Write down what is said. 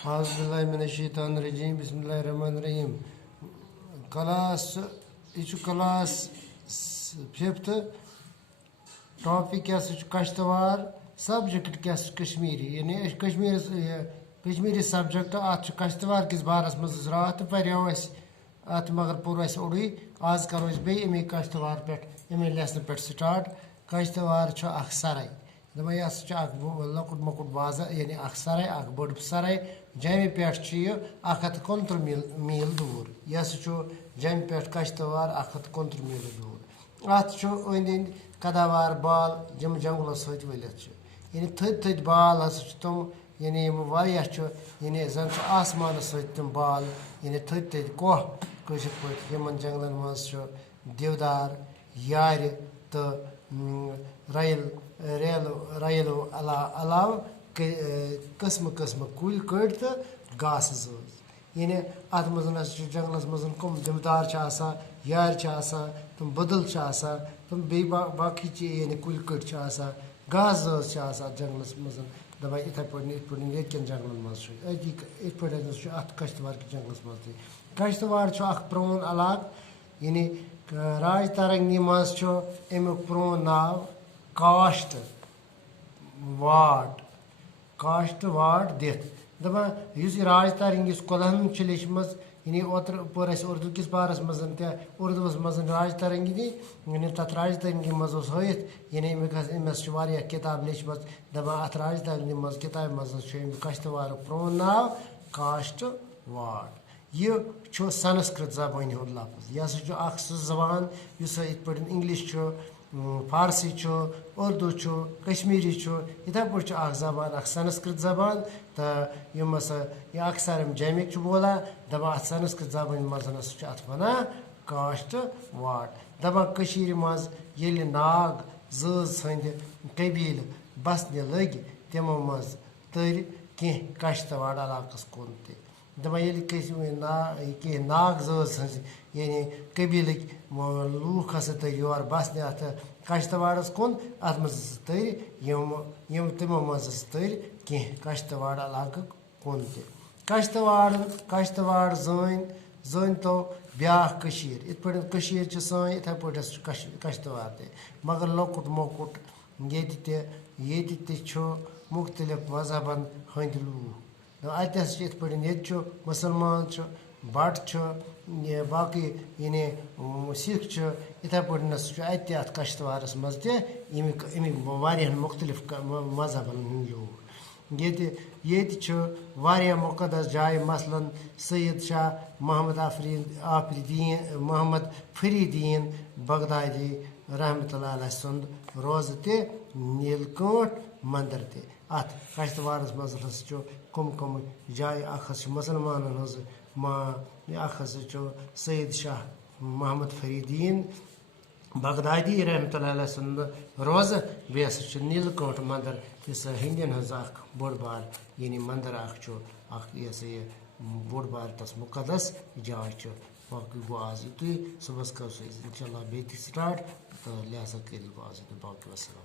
Auzubillahiminash-shaytanir-rajim. Bismillahir-rahmanir-rahim. Class, each class fifth topic क्या कश्तवार subject क्या कश्मीरी यानी कश्मीरी सब्जेक्ट अत कश्तवार किस बारस मज रात पर्यो अत मगर पूर उड़ी आज करो बे अमे कश्तवार पे अमे लेसन पे स्टार्ट कश्तवार सराय दपा यह लकुट मकुट बाजा यानी सराय बड़ सराय जमि पे 159 मील दूर यह जमि पे कश्तवार 159 मील दूर अत अंद कदावार बाल जम जंगलों सत वलित यानी थद बाल हसा तम यानी यानी जन आसमान सत तम बाल यानी थद कोह कशर पे जंगलन मज देवदार यार तो रैलो अलाव कस्म कस्म कुल कड़ तो घास जज यानी अत मज जंगलस मज कम देवदार यार तुम बदल तुम बे बाकी चीज यानी कुल कड़ घास जज जंगलस मज दपा इथे पे जंगलन मज अत कश्तवार जंगलस मज कश्तवार प्रोन इलाक यानी राज तरंगी मज अमुक प्रोन नाव काश्त वाट दिथ दपा राज तरंगी कोलहन लेचमज यानी ओतर पोर उर्दू किस बारस मज उर्दूस मज राज तरंगी दी यानी तथ राज तरंगी मज हथ यानी अमस किताब लेचम दपा अत राज तरंगी मज किताब मज कश्तवार प्रोन नाव काश्त वाट यह संस्कृत जबान हुंद लफ्ज यह सह जबान पे इंग्लिश फारसी उर्दू कश्मीरी इथे पे जबान संस्कृत जबान तो यम यह अक्सर जमिक बोलान दपा अत संस्कृत जबान मज अत वन काश्त वाट दपा मज ये नाग जज हंद कबील बसने लग तमो मज तर कह कश्तवाड़ इलाकस कुन दपा ये कह नाग जज यानी कबील लूख हसा तर योर बसने अत कश्तवाड़स कुन अत मज तर तमो मज तर कह कश्तवाड़ इलाक कुन कश्तवाड़ जन तो ब्याख इत पे सन इथे पे कश्तवार मगर लकुट मकुट ये मुख्तलिफ मजहबन हंद लूख अत इत पे मुसलमान बट बाकी यानी सिख इथे पे अत कश्तवारस मज तमिक मुख्तलिफ मजहबन हंद लूख ये मुकदस जाय मसलन सैयद शाह मोहम्मद फरीदीन बगदादी रहमतुल्लाह अलैह सुंद रोज नीलकंठ मंदिर अत कश्तवारस मज कम जाय मुसलमान सैयद शाह मोहम्मद फरीदीन बगदादी रहमतुल्लाह अलैह सुंद रोज बे नीलकंठ मंदिर हिंदन हज बोड़ बार यानी मंदिर यह बोड़ बार तस मुकदस जाय बाकी गो आज युत सुबह करो इंशाल्लाह बे स्टार्ट तो लिहाजा कर आज बाकी वसलम।